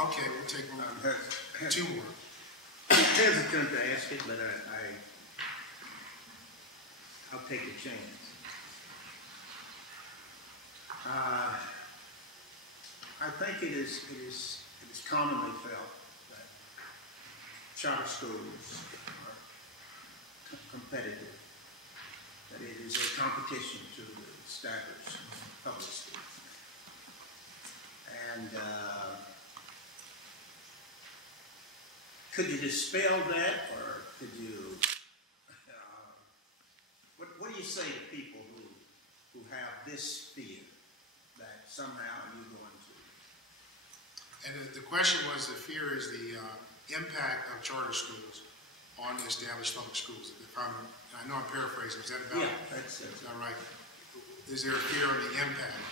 Okay, we'll take one. Two more. I'm hesitant to ask it, but I'll take a chance. I think it is commonly felt that charter schools are competitive, that it is a competition to the established public schools. And could you dispel that, or could you, what do you say to people who have this fear that somehow you're going to? And the question was, the fear is the impact of charter schools on the established public schools. I know I'm paraphrasing, is that about it? Yeah, that's it. Is that right? Is there a fear of the impact?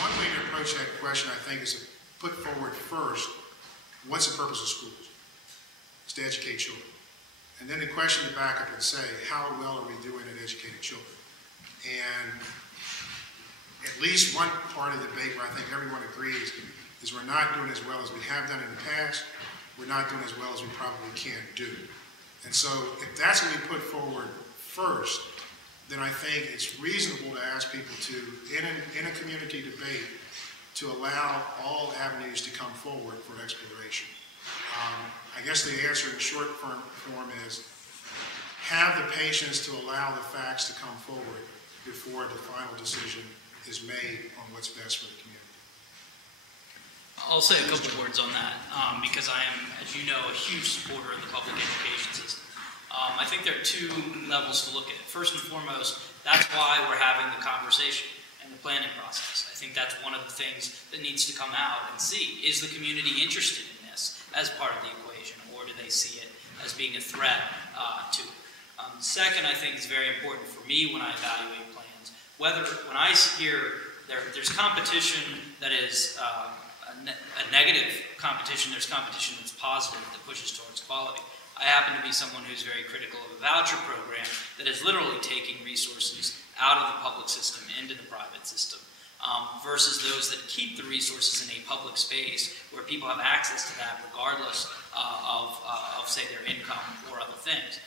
One way to approach that question, I think, is to put forward first, what's the purpose of schools? It's to educate children. And then the question to back up and say, how well are we doing at educating children? And at least one part of the debate where I think everyone agrees is we're not doing as well as we have done in the past. We're not doing as well as we probably can do. And so if that's what we put forward first, then I think it's reasonable to ask people to, in a community debate, to allow all avenues to come forward for exploration. I guess the answer in short form is have the patience to allow the facts to come forward before the final decision is made on what's best for the community. I'll say a couple words on that because I am, as you know, a huge supporter of the public education system. I think there are two levels to look at. First and foremost, that's why we're having the conversation and the planning process. I think that's one of the things that needs to come out and see. Is the community interested in this as part of the equation, or do they see it as being a threat to it? Second, I think is very important for me when I evaluate plans. When I hear there's competition that is a negative competition, there's competition that's positive that pushes towards quality. I happen to be someone who's very critical of a voucher program that is literally taking resources out of the public system into the private system versus those that keep the resources in a public space where people have access to that regardless of say, their income or other things.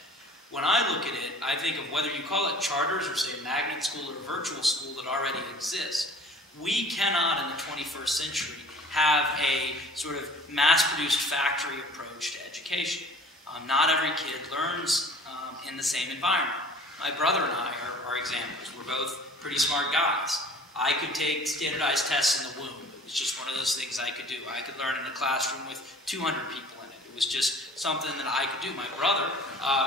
When I look at it, I think of whether you call it charters or say a magnet school or a virtual school that already exists. We cannot in the 21st century have a sort of mass-produced factory approach to education. Not every kid learns in the same environment. My brother and I are examples. We're both pretty smart guys. I could take standardized tests in the womb. It was just one of those things I could do. I could learn in a classroom with 200 people in it. It was just something that I could do. My brother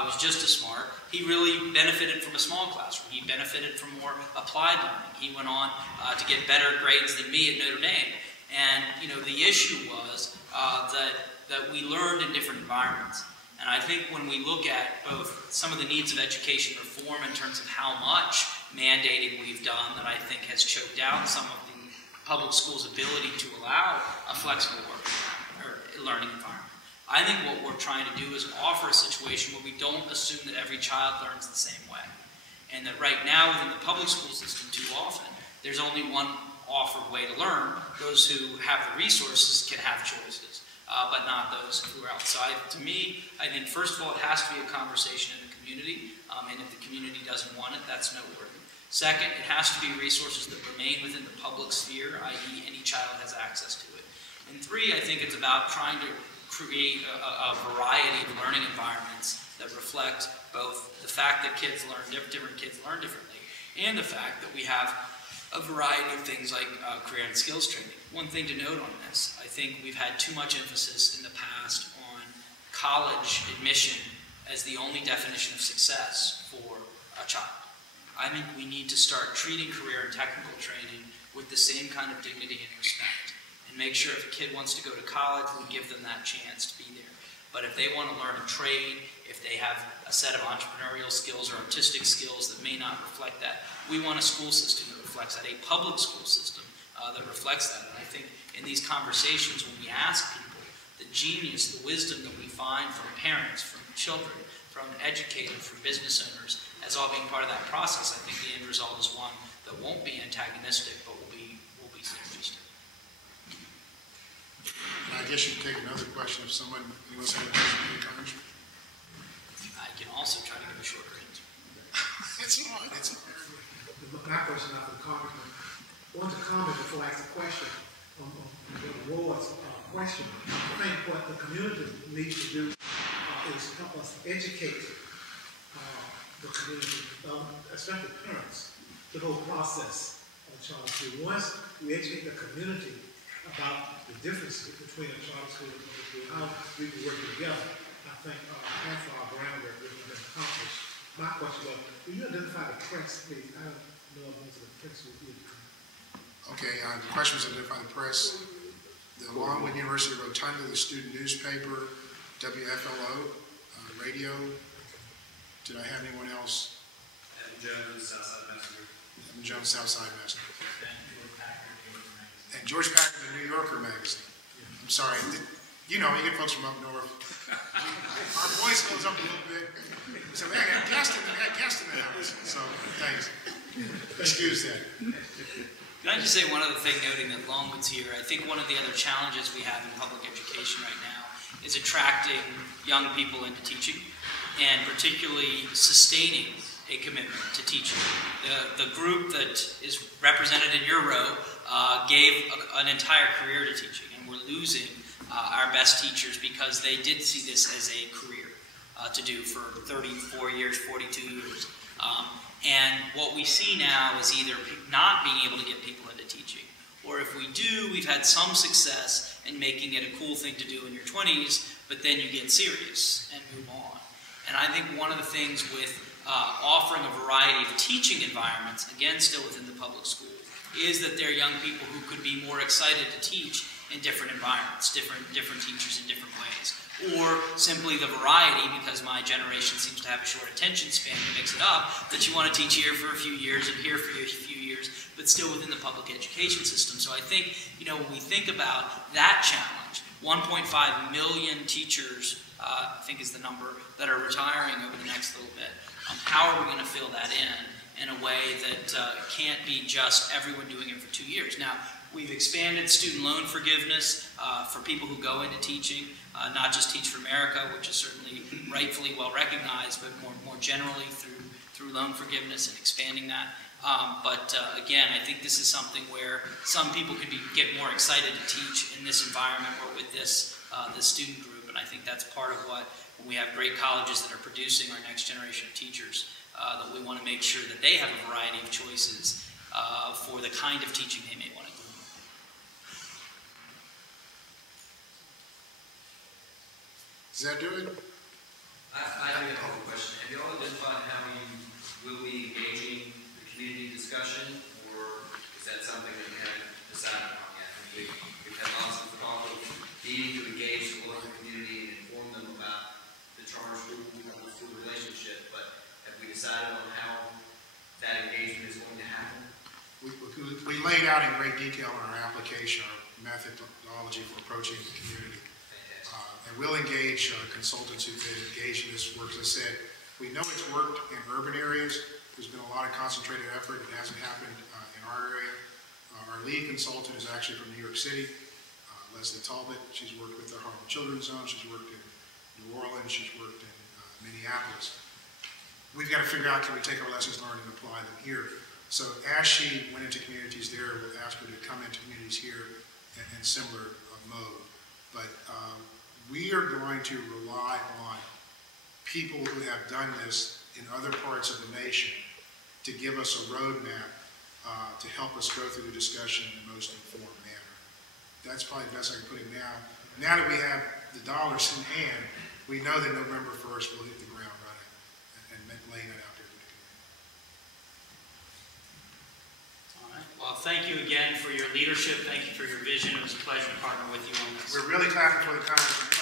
was just as smart. He really benefited from a small classroom. He benefited from more applied learning. He went on to get better grades than me at Notre Dame. And you know, the issue was that we learned in different environments. And I think when we look at both some of the needs of education reform in terms of how much mandating we've done that I think has choked out some of the public schools' ability to allow a flexible learning environment. I think what we're trying to do is offer a situation where we don't assume that every child learns the same way. And that right now within the public school system too often, there's only one offered way to learn. Those who have the resources can have choices. But not those who are outside. To me, I think first of all, it has to be a conversation in the community, and if the community doesn't want it, that's noteworthy. Second, it has to be resources that remain within the public sphere, i.e. any child has access to it. And three, I think it's about trying to create a variety of learning environments that reflect both the fact that different kids learn differently, and the fact that we have a variety of things like career and skills training. One thing to note on this, I think we've had too much emphasis in the past on college admission as the only definition of success for a child. I think we need to start treating career and technical training with the same kind of dignity and respect, and make sure if a kid wants to go to college, we give them that chance to be there. But if they want to learn a trade, if they have a set of entrepreneurial skills or artistic skills that may not reflect that, we want a school system that reflects that, a public school system that reflects that. And I think in these conversations, when we ask people, the genius, the wisdom that we find from parents, from children, from educators, from business owners, as all being part of that process, I think the end result is one that won't be antagonistic, but will be synergistic. I guess you can take another question if anyone has a question for the Congressman. I can also try to give a shorter answer. It's not. My question now for the Congressman. I want to comment before I ask a question on Roy's question. I think what the community needs to do is help us educate the community, especially parents, the whole process of charter school. Once we educate the community about the differences between a charter school and a public school, how we can work together, I think half of our groundwork will have been accomplished. My question was, will you identify the press, please? I don't know if most of the press will be. Okay, the question was identify the press. The Longwood University Rotunda, the student newspaper, WFLO, radio. Did I have anyone else? Evan Jones, Southside Messenger. Evan Jones, Southside Messenger. And George Packer, the New Yorker magazine. I'm sorry. You know, you get folks from up north. Our voice goes up a little bit. So we got a guest in the house. So thanks. Excuse that. Can I just say one other thing, noting that Longwood's here? I think one of the other challenges we have in public education right now is attracting young people into teaching, and particularly sustaining a commitment to teaching. The group that is represented in your row gave an entire career to teaching, and we're losing our best teachers because they did see this as a career to do for 34 years, 42 years. And what we see now is either not being able to get people into teaching, or if we do, we've had some success in making it a cool thing to do in your 20s, but then you get serious and move on. And I think one of the things with offering a variety of teaching environments, again still within the public school, is that there are young people who could be more excited to teach in different environments, different teachers in different ways. Or simply the variety, because my generation seems to have a short attention span to mix it up, that you want to teach here for a few years and here for a few years, but still within the public education system. So I think, when we think about that challenge, 1.5 million teachers, I think is the number, that are retiring over the next little bit. How are we going to fill that in a way that can't be just everyone doing it for 2 years? Now, we've expanded student loan forgiveness for people who go into teaching, not just Teach for America, which is certainly rightfully well recognized, but more generally through loan forgiveness and expanding that. Again, I think this is something where some people could get more excited to teach in this environment or with this student group, and I think that's part of what, when we have great colleges that are producing our next generation of teachers, that we want to make sure that they have a variety of choices for the kind of teaching they may want to do. Does that do it? I have a couple questions. Have you all identified how you will be engaging the community discussion, or is that something that you haven't decided on yet? We've had lots of talk of needing to engage the local community and inform them about the charter school relationship, but have we decided on how that engagement is going to happen? We laid out in great detail in our application our methodology for approaching the community. And we'll engage consultants who've been engaged in this work. As I said, we know it's worked in urban areas. There's been a lot of concentrated effort. It hasn't happened in our area. Our lead consultant is actually from New York City, Leslie Talbot. She's worked with the Harlem Children's Zone. She's worked in New Orleans. She's worked in Minneapolis. We've got to figure out, can we take our lessons learned and apply them here? So as she went into communities there, we'll ask her to come into communities here in similar mode. But we are going to rely on people who have done this in other parts of the nation to give us a roadmap to help us go through the discussion in the most informed manner. That's probably the best I can put it now. Now that we have the dollars in hand, we know that November 1st we'll hit the ground running and laying it out there for the community. All right. Well, thank you again for your leadership. Thank you for your vision. It was a pleasure to partner with you on this. We're really clapping for the Congressman.